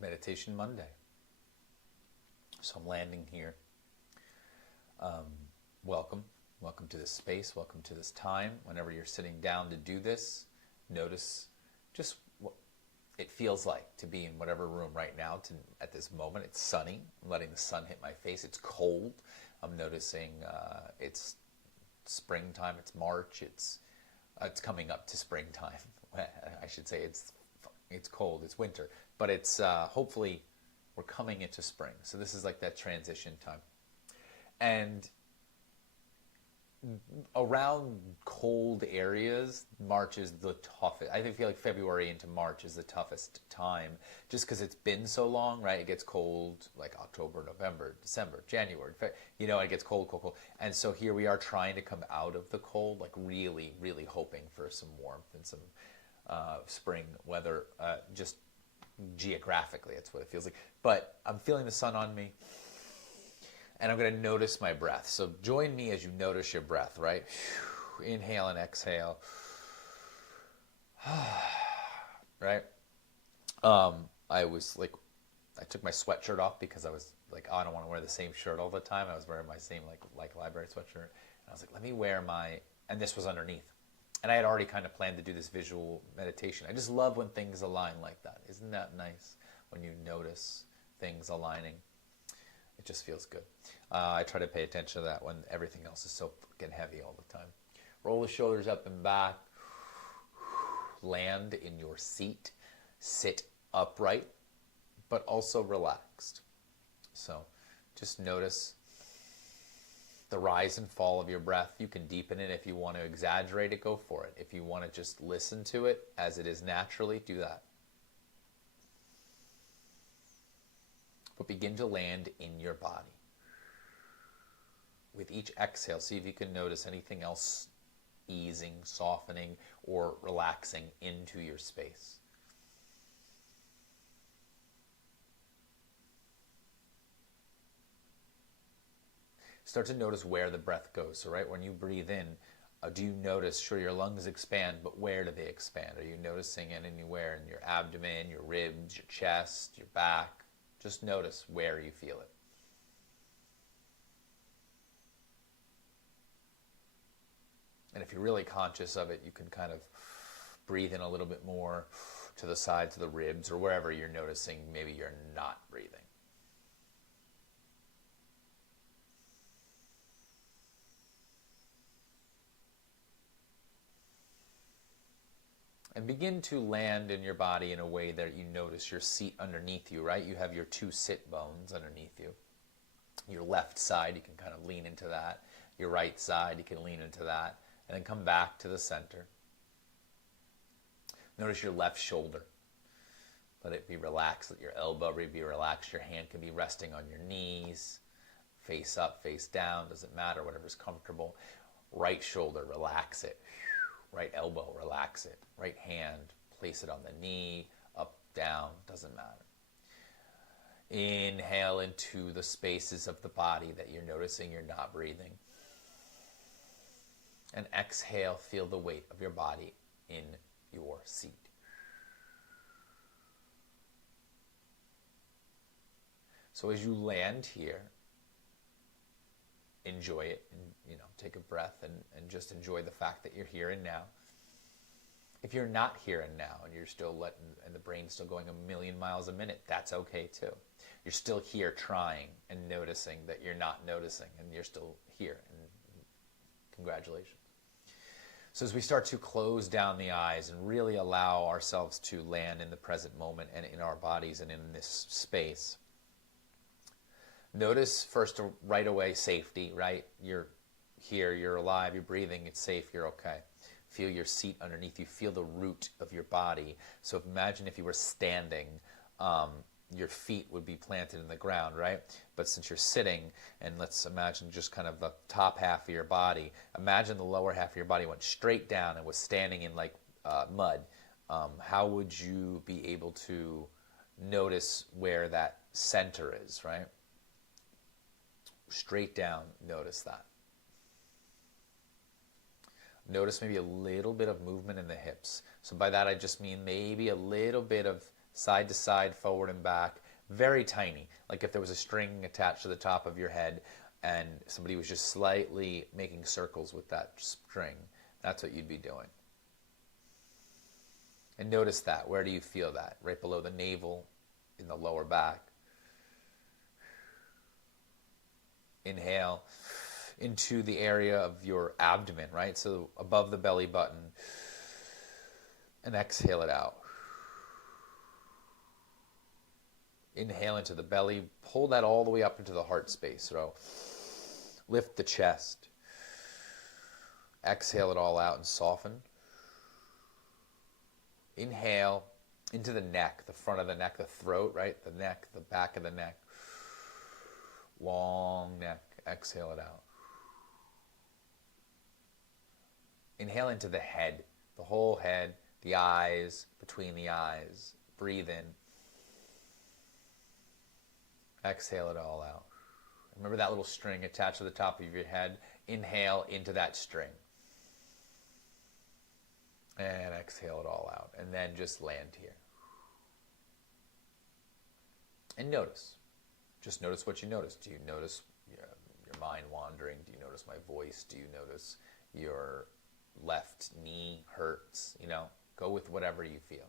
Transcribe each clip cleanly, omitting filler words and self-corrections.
Meditation Monday. So I'm landing here. Welcome. Welcome to this space. Welcome to this time. Whenever you're sitting down to do this, notice just what it feels like to be in whatever room right now. At this moment, it's sunny. I'm letting the sun hit my face. It's cold. I'm noticing it's springtime. It's March. It's coming up to springtime. I should say it's cold. It's winter, but it's hopefully we're coming into spring. So this is like that transition time. And around cold areas, March is the toughest. I feel like February into March is the toughest time, just because it's been so long, right? It gets cold like October, November, December, January. It gets cold, cold, cold. And so here we are trying to come out of the cold, like really, really hoping for some warmth and some spring weather, just geographically, that's what it feels like. But I'm feeling the sun on me. And I'm going to notice my breath. So join me as you notice your breath, right? Inhale and exhale. Right? I took my sweatshirt off because I was like, oh, I don't want to wear the same shirt all the time. I was wearing my same like library sweatshirt. And I was like, let me wear and this was underneath. And I had already kind of planned to do this visual meditation. I just love when things align like that. Isn't that nice when you notice things aligning? It just feels good. I try to pay attention to that when everything else is so fucking heavy all the time. Roll the shoulders up and back. Land in your seat. Sit upright, but also relaxed. So just notice the rise and fall of your breath. You can deepen it if you want to exaggerate it, go for it. If you want to just listen to it as it is naturally, do that. But begin to land in your body. With each exhale, see if you can notice anything else easing, softening, or relaxing into your space. Start to notice where the breath goes. So, right, when you breathe in, do you notice, sure, your lungs expand, but where do they expand? Are you noticing it anywhere in your abdomen, your ribs, your chest, your back? Just notice where you feel it. And if you're really conscious of it, you can kind of breathe in a little bit more to the sides of the ribs or wherever you're noticing maybe you're not breathing. And begin to land in your body in a way that you notice your seat underneath you, right? You have your two sit bones underneath you. Your left side, you can kind of lean into that. Your right side, you can lean into that. And then come back to the center. Notice your left shoulder. Let it be relaxed. Let your elbow be relaxed. Your hand can be resting on your knees. Face up, face down, doesn't matter, whatever's comfortable. Right shoulder, relax it. Right elbow, relax it. Right hand, place it on the knee, up, down, doesn't matter. Inhale into the spaces of the body that you're noticing you're not breathing. And exhale, feel the weight of your body in your seat. So as you land here, enjoy it and take a breath and just enjoy the fact that you're here and now. If you're not here and now and you're still and the brain's still going a million miles a minute, that's okay too. You're still here trying and noticing that you're not noticing, and you're still here, and congratulations. So as we start to close down the eyes and really allow ourselves to land in the present moment and in our bodies and in this space, notice first right away safety, right? You're here, you're alive, you're breathing, it's safe, you're okay. Feel your seat underneath you, feel the root of your body. So imagine if you were standing, your feet would be planted in the ground, right? But since you're sitting, and let's imagine just kind of the top half of your body, imagine the lower half of your body went straight down and was standing in like mud. How would you be able to notice where that center is, right? Straight down, notice that. Notice maybe a little bit of movement in the hips. So by that I just mean maybe a little bit of side to side, forward and back, very tiny. Like if there was a string attached to the top of your head and somebody was just slightly making circles with that string, that's what you'd be doing. And notice that. Where do you feel that? Right below the navel, in the lower back. Inhale into the area of your abdomen, right? So above the belly button. And exhale it out. Inhale into the belly. Pull that all the way up into the heart space. So lift the chest. Exhale it all out and soften. Inhale into the neck, the front of the neck, the throat, right? The neck, the back of the neck. Long neck. Exhale it out. Inhale into the head, the whole head, the eyes, between the eyes. Breathe in. Exhale it all out. Remember that little string attached to the top of your head? Inhale into that string. And exhale it all out. And then just land here. And notice. Just notice what you notice. Do you notice your mind wandering? Do you notice my voice? Do you notice your left knee hurts? Go with whatever you feel.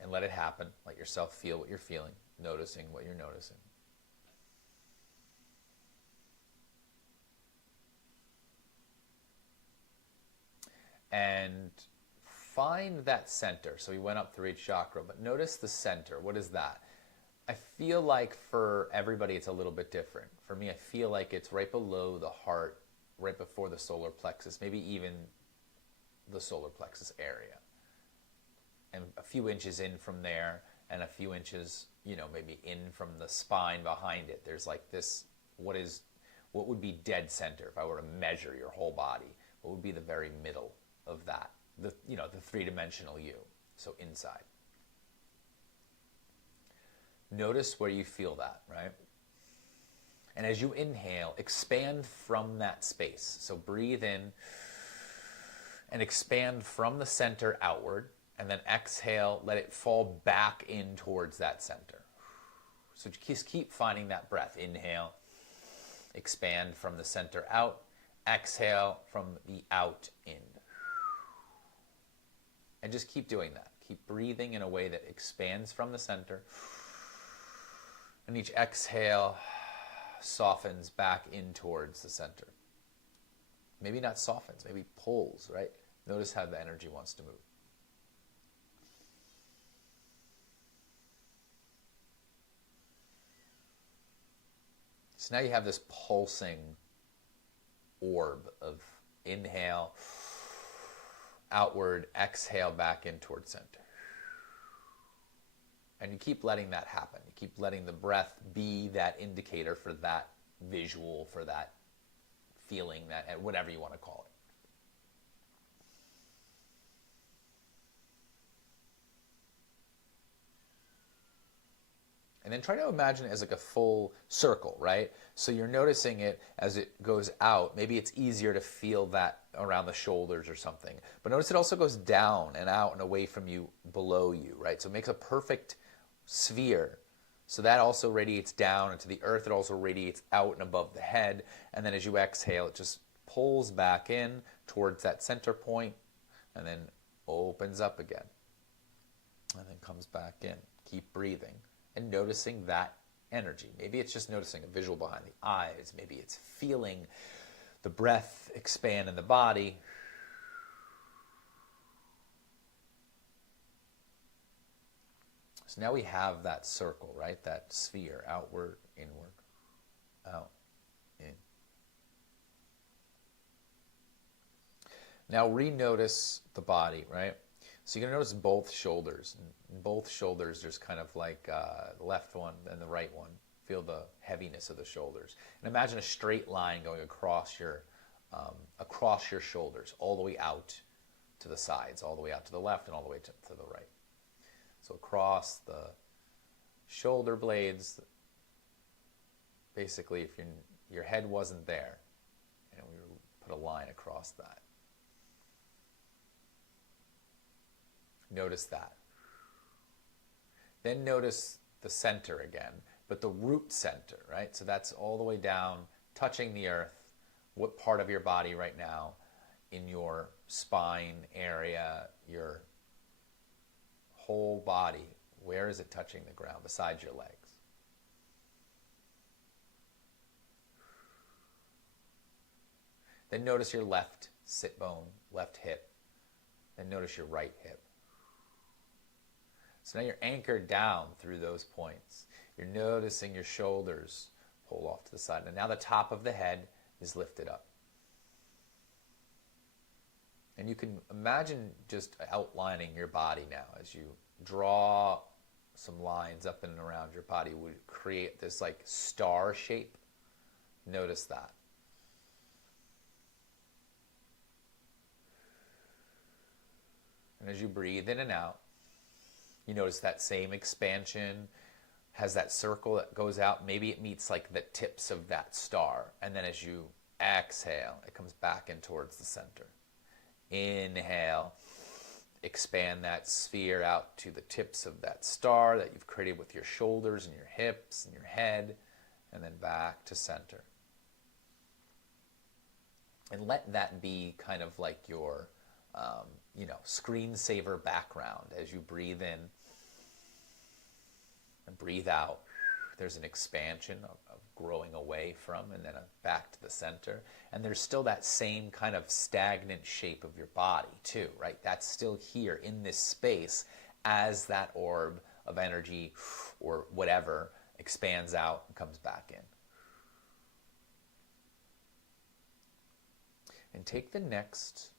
And let it happen. Let yourself feel what you're feeling, noticing what you're noticing. And find that center. So we went up through each chakra, but notice the center. What is that? I feel like for everybody it's a little bit different. For me, I feel like it's right below the heart, right before the solar plexus, maybe even the solar plexus area. And a few inches in from there, and a few inches, maybe in from the spine behind it. There's like this, what would be dead center if I were to measure your whole body? What would be the very middle of that? The three-dimensional you, so inside. Notice where you feel that, right? And as you inhale, expand from that space. So breathe in and expand from the center outward, and then exhale, let it fall back in towards that center. So just keep finding that breath. Inhale, expand from the center out, exhale from the out in. And just keep doing that. Keep breathing in a way that expands from the center. And each exhale softens back in towards the center. Maybe not softens, maybe pulls, right? Notice how the energy wants to move. So now you have this pulsing orb of inhale, outward, exhale back in towards center. And you keep letting that happen. You keep letting the breath be that indicator for that visual, for that feeling, that whatever you want to call it. And then try to imagine it as like a full circle, right? So you're noticing it as it goes out. Maybe it's easier to feel that around the shoulders or something. But notice it also goes down and out and away from you, below you, right? So it makes a perfect sphere. So that also radiates down into the earth. It also radiates out and above the head. And then as you exhale, it just pulls back in towards that center point and then opens up again. And then comes back in. Keep breathing and noticing that energy. Maybe it's just noticing a visual behind the eyes. Maybe it's feeling the breath expand in the body. So now we have that circle, right? That sphere, outward, inward, out, in. Now re-notice the body, right? So you're going to notice both shoulders. In both shoulders, there's kind of like the left one and the right one. Feel the heaviness of the shoulders. And imagine a straight line going across your shoulders, all the way out to the sides, all the way out to the left and all the way to the right. So across the shoulder blades, basically if your head wasn't there, and we put a line across that. Notice that. Then notice the center again, but the root center, right? So that's all the way down, touching the earth. What part of your body right now, in your spine area, your whole body, where is it touching the ground besides your legs? Then notice your left sit bone, left hip. Then notice your right hip. So now you're anchored down through those points. You're noticing your shoulders pull off to the side. And now the top of the head is lifted up. And you can imagine just outlining your body now as you draw some lines up and around your body would create this like star shape. Notice that. And as you breathe in and out, you notice that same expansion has that circle that goes out. Maybe it meets like the tips of that star. And then as you exhale, it comes back in towards the center. Inhale, expand that sphere out to the tips of that star that you've created with your shoulders and your hips and your head, and then back to center. And let that be kind of like your screensaver background as you breathe in and breathe out. There's an expansion of growing away from and then back to the center. And there's still that same kind of stagnant shape of your body too, right? That's still here in this space as that orb of energy or whatever expands out and comes back in. And take the next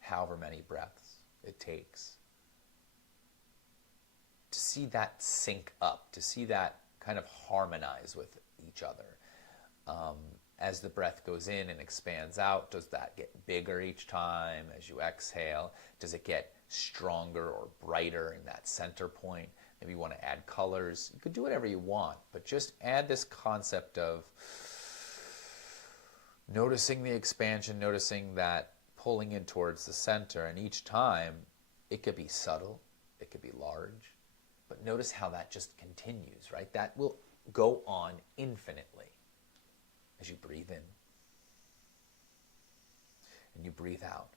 however many breaths it takes to see that sync up, to see that kind of harmonize with each other. As the breath goes in and expands out, does that get bigger each time? As you exhale, does it get stronger or brighter in that center point? Maybe you want to add colors. You could do whatever you want, but just add this concept of noticing the expansion, noticing that pulling in towards the center, and each time it could be subtle, it could be large, but notice how that just continues, right? That will go on infinitely as you breathe in and you breathe out.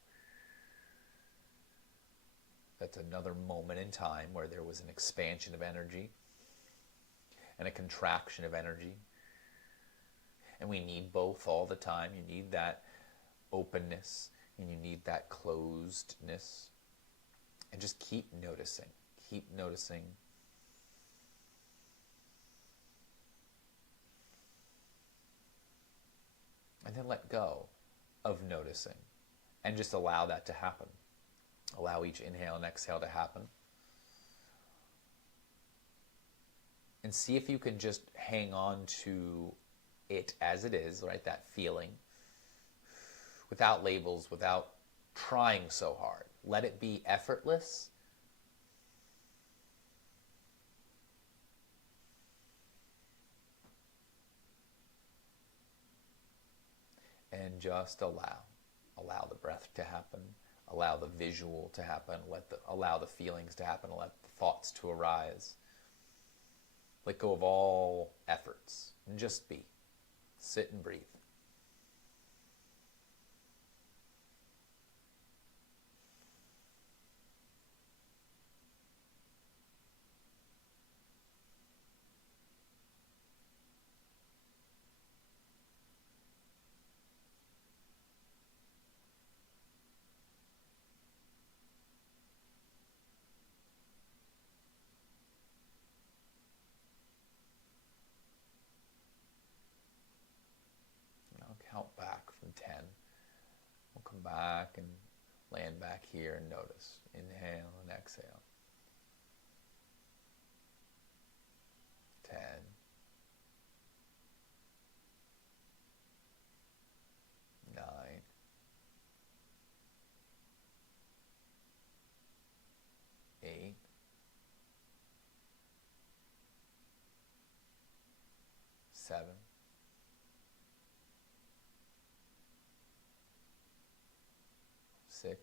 That's another moment in time where there was an expansion of energy and a contraction of energy. And we need both all the time. You need that openness and you need that closedness. And just keep noticing. Keep noticing. And then let go of noticing. And just allow that to happen. Allow each inhale and exhale to happen. And see if you can just hang on to it as it is, right? That feeling. Without labels, without trying so hard. Let it be effortless. And just allow the breath to happen, allow the visual to happen, allow the feelings to happen, let the thoughts to arise. Let go of all efforts and just be. Sit and breathe. Count back from 10. We'll come back and land back here and notice. Inhale and exhale. 10. 9. 8. 7. 6.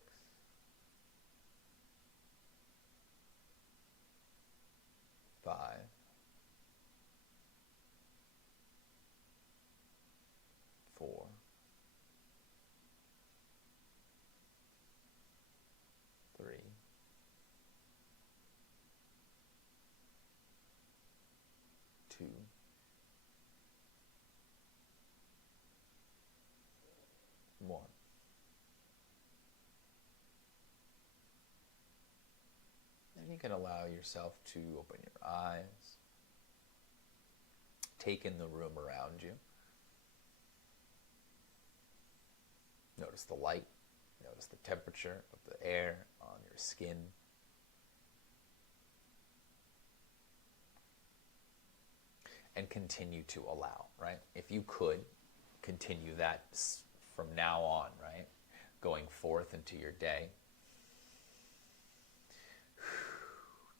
can allow yourself to open your eyes, take in the room around you. Notice the light, notice the temperature of the air on your skin. And continue to allow, right? If you could, continue that from now on, right? Going forth into your day.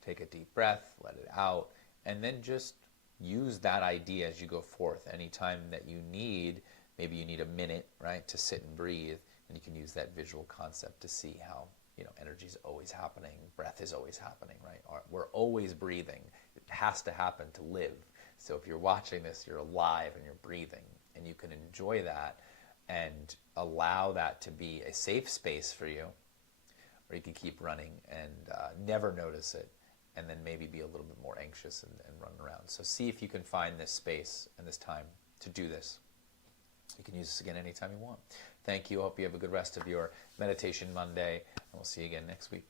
Take a deep breath, let it out, and then just use that idea as you go forth. Anytime that you need, maybe you need a minute, right, to sit and breathe, and you can use that visual concept to see how, energy is always happening, breath is always happening, right? We're always breathing. It has to happen to live. So if you're watching this, you're alive and you're breathing, and you can enjoy that and allow that to be a safe space for you, or you can keep running and never notice it, and then maybe be a little bit more anxious and run around. So see if you can find this space and this time to do this. You can use this again anytime you want. Thank you. I hope you have a good rest of your Meditation Monday, and we'll see you again next week.